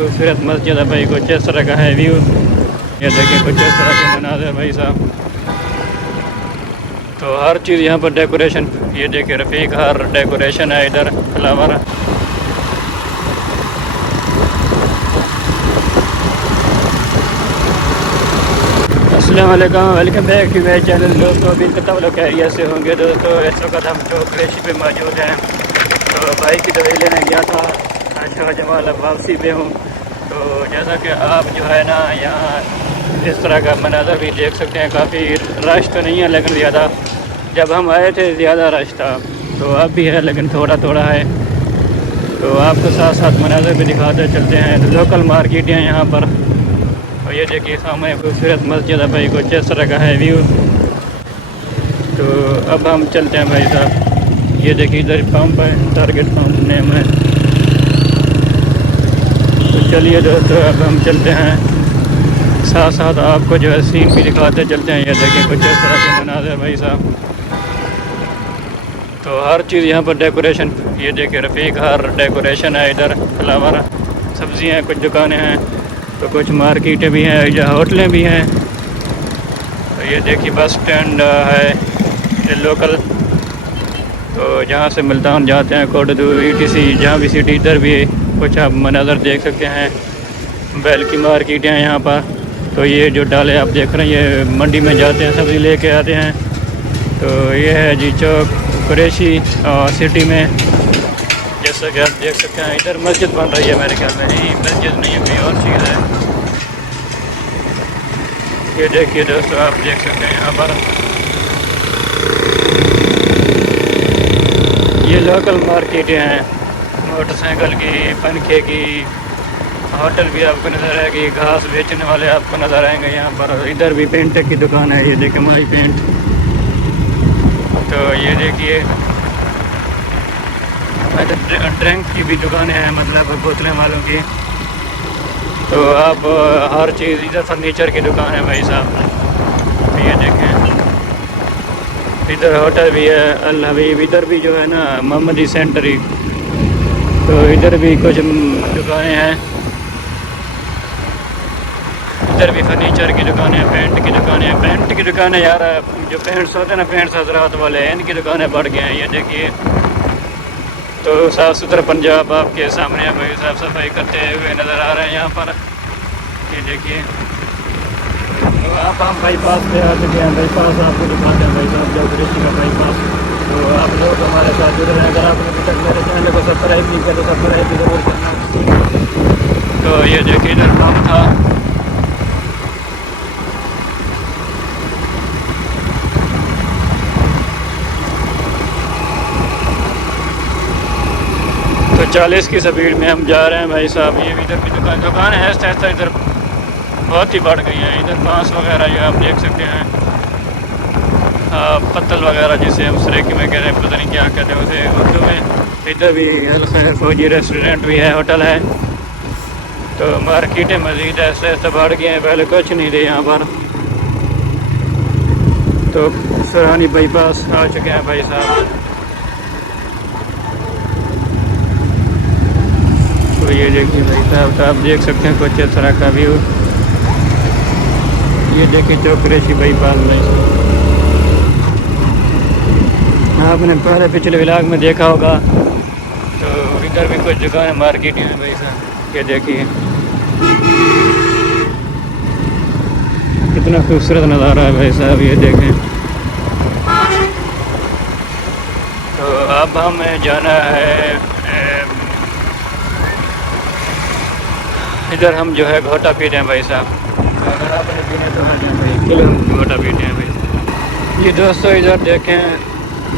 खूबसूरत मस्जिद है भाई, कुछ इस तरह का है व्यू। ये देखिए कुछ इस तरह के मनाज़िर भाई साहब। तो हर चीज़ यहाँ पर डेकोरेशन, ये देखिए रफ़ीक हर डेकोरेशन है इधर फ्लावर। अस्सलाम वालेकुम, welcome back to my channel दोस्तों। अभी तक लोग खैरियत से होंगे दोस्तों। इस वक्त हम चौक क्रेशी पे मौजूद हैं। तो भाई की दवाई लेने गया था, अच्छा जमाल अब वापसी पे हूँ। तो जैसा कि आप जो है ना यहाँ इस तरह का मनाज़र भी देख सकते हैं। काफ़ी रश तो नहीं है लेकिन ज़्यादा, जब हम आए थे ज़्यादा रश था, तो अब भी है लेकिन थोड़ा थोड़ा है। तो आपको साथ साथ मनाज़र भी दिखाते चलते हैं। तो लोकल मार्केट हैं यहाँ पर। और ये देखिए सामने खूबसूरत मस्जिद है भाई, कुछ इस तरह का है व्यू। तो अब हम चलते हैं भाई साहब। ये देखिए इधर पंप है, टारगेट पंप नेम है। तो चलिए दोस्तों अब हम चलते हैं, साथ साथ आपको जो है सीन भी दिखाते चलते हैं। ये देखिए कुछ इस तरह के मनाज़र भाई साहब। तो हर चीज़ यहाँ पर डेकोरेशन, ये देखिए रफ़ीक हर डेकोरेशन है इधर फ्लावर, सब्ज़ियाँ हैं, कुछ दुकानें हैं, तो कुछ मार्केटें भी हैं, या होटलें भी हैं। तो ये देखिए बस स्टैंड है ये लोकल। तो जहाँ से मुल्तान जाते हैं कोटदू ETC जहाँ भी सिटी, इधर भी कुछ आप मनाज़र देख सकते हैं। बैल की मार्केट हैं यहाँ पर। तो ये जो डाले आप देख रहे हैं ये मंडी में जाते हैं, सब्ज़ी लेके आते हैं। तो ये है जी चौक कुरैशी सिटी में, जैसा कि आप देख सकते हैं। इधर मस्जिद बन रही है मेरे ख्याल में, नहीं मस्जिद नहीं है, कोई और चीज़ है। ये देखिए दोस्तों आप देख सकते हैं यहाँ पर ये लोकल मार्केटें हैं, मोटरसाइकिल की, पंखे की, होटल भी आपको नज़र आएगी, घास बेचने वाले आपको नज़र आएंगे यहाँ पर। इधर भी पेंट की दुकान है, ये देखिए माई पेंट। तो ये देखिए ड्रिंक की भी दुकानें हैं, मतलब बोतलें वालों की। तो आप हर चीज़, इधर फर्नीचर की दुकान है भाई साहब। ये देखें इधर होटल भी है अल हबीब, इधर भी जो है ना मोहम्मदी सेंटरी। तो इधर भी कुछ दुकानें हैं, इधर भी फर्नीचर की दुकानें, पेंट की दुकानें। पेंट की दुकानें यार, जो पेंट्स होते हैं ना, पेंट्स हजरात वाले, इनकी दुकानें बढ़ गए हैं। ये देखिए तो साफ़ सुथरा पंजाब आपके सामने है भाई साहब, सफाई करते हुए नज़र आ रहे हैं यहाँ पर। ये देखिए तो आप हम बाईपास पे आ चुके हैं। बाईपास आपको दिखाते हैं भाई साहब, जब कुरैशी का बाईपास। तो आप लोग हमारे साथ जुड़ रहे हैं। अगर आपने अभी तक मेरे चैनल को सब्सक्राइब नहीं किया तो सब्सक्राइब भी ज़रूर करना। तो ये देखिए इधर पंप था। तो 40 की स्पीड में हम जा रहे हैं भाई साहब। ये भी इधर भी दुकान है, ऐसा ऐसा इधर बहुत ही बढ़ गई है। इधर बांस वगैरह जो आप देख सकते हैं, पत्तल वगैरह जिसे हम सरेकी में कह रहे हैं, पता नहीं क्या कहते हैं उसे उर्दू में। इधर भी अल खैर फौजी रेस्टोरेंट भी है, होटल है। तो मार्केटें मज़ीद ऐसे ऐसे बढ़ गए हैं, पहले कुछ नहीं थे यहाँ पर। तो सरहानी बाईपास आ चुके हैं भाई साहब। तो ये देखिए भाई साहब, तो आप देख सकते हैं कुछ इस तरह का व्यू। ये देखिए चौक कुरैशी बाईपास में, आपने पहले पिछले व्लॉग में देखा होगा। तो इधर भी कुछ दुकानें मार्केट हैं भाई साहब। ये देखिए कितना खूबसूरत नज़ारा है भाई साहब, ये देखें। तो अब हमें जाना है इधर, हम जो है घोटा पीते हैं भाई साहब। अगर आपने पीने तो आ जाए भाई, किलो हम घोटा पीते हैं भाई। ये दोस्तों इधर देखें,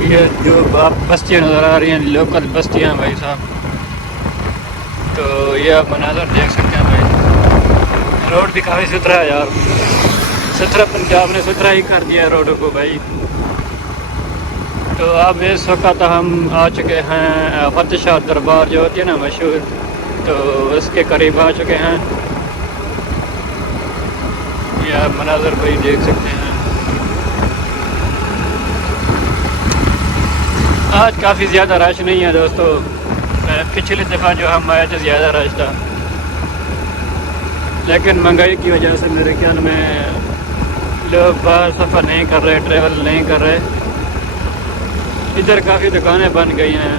ये जो आप बस्तियाँ नज़र आ रही हैं, लोकल बस्तियाँ भाई साहब। तो ये आप मनाज़र देख सकते हैं भाई। रोड भी काफ़ी सुथरा है यार, सुथरा पंजाब ने सुथरा ही कर दिया रोडों को भाई। तो अब इस वक्त हम आ चुके हैं फतेह शाह दरबार जो होती है ना मशहूर, तो उसके करीब आ चुके हैं। ये आप मनाज़र भाई देख सकते हैं। आज काफ़ी ज़्यादा रश नहीं है दोस्तों, पिछली दफ़ा जो हम आए थे ज़्यादा रश था। लेकिन महंगाई की वजह से मेरे ख्याल में लोग बाहर सफ़र नहीं कर रहे, ट्रैवल नहीं कर रहे। इधर काफ़ी दुकानें बन गई हैं,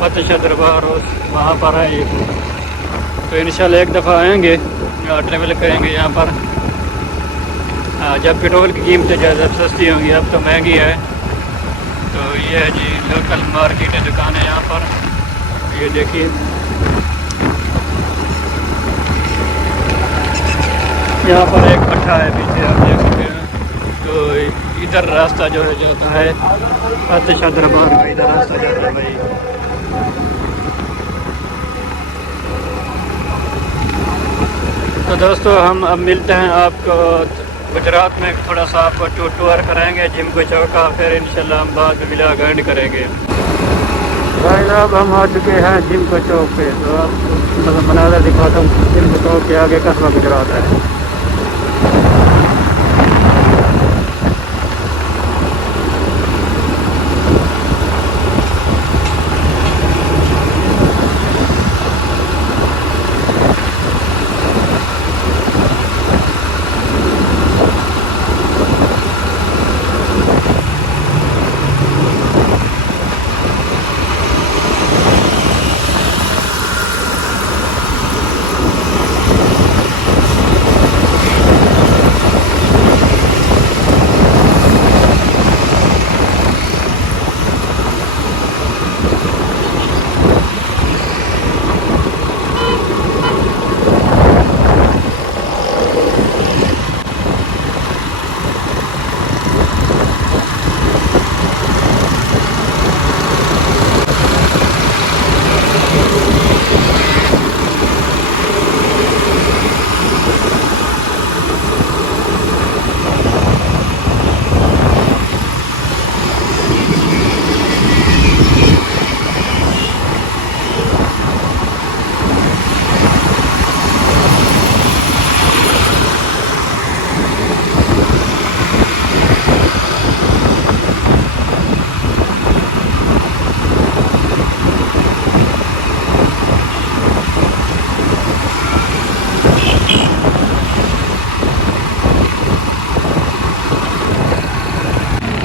फतेह शाह दरबार वहाँ पर है ये। तो इंशाल्लाह एक दफ़ा आएंगे, ट्रैवल करेंगे यहाँ पर। जब पेट्रोल की कीमतें ज़्यादा सस्ती होंगी, अब तो महंगी है। तो ये है जी लोकल मार्केट है, दुकान है यहाँ पर। ये देखिए यहाँ पर एक भट्ठा है पीछे, आप देख सकते हैं। तो इधर रास्ता जो होता है फतेह शाह दरबार का, इधर रास्ता जाता है भाई। तो दोस्तों हम अब मिलते हैं आपको गुजरात में, थोड़ा सा आपको टूर कराएंगे जिम को चौक का, फिर इंशाल्लाह हम बाद में मिला गाइड करेंगे। भाई साहब हम आ चुके हैं जिम को चौक पे। तो आप मतलब मनाज़र दिखाता हूँ, जिम को चौक के आगे कस्बा गुजरात है।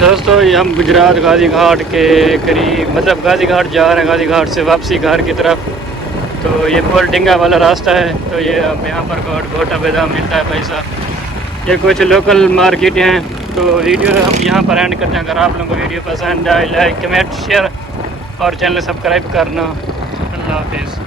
दोस्तों ये हम गुजरात गाजी घाट के करीब, मतलब गाजी घाट जा रहे हैं, गाजी घाट से वापसी घर की तरफ। तो ये पुल डिंगा वाला रास्ता है। तो ये अब यहाँ पर घोटा बादाम मिलता है पैसा। ये कुछ लोकल मार्केट हैं। तो वीडियो हम यहाँ पर एंड करते हैं। अगर आप लोगों को वीडियो पसंद आए, लाइक कमेंट शेयर और चैनल सब्सक्राइब करना। अल्लाह हाफिज़।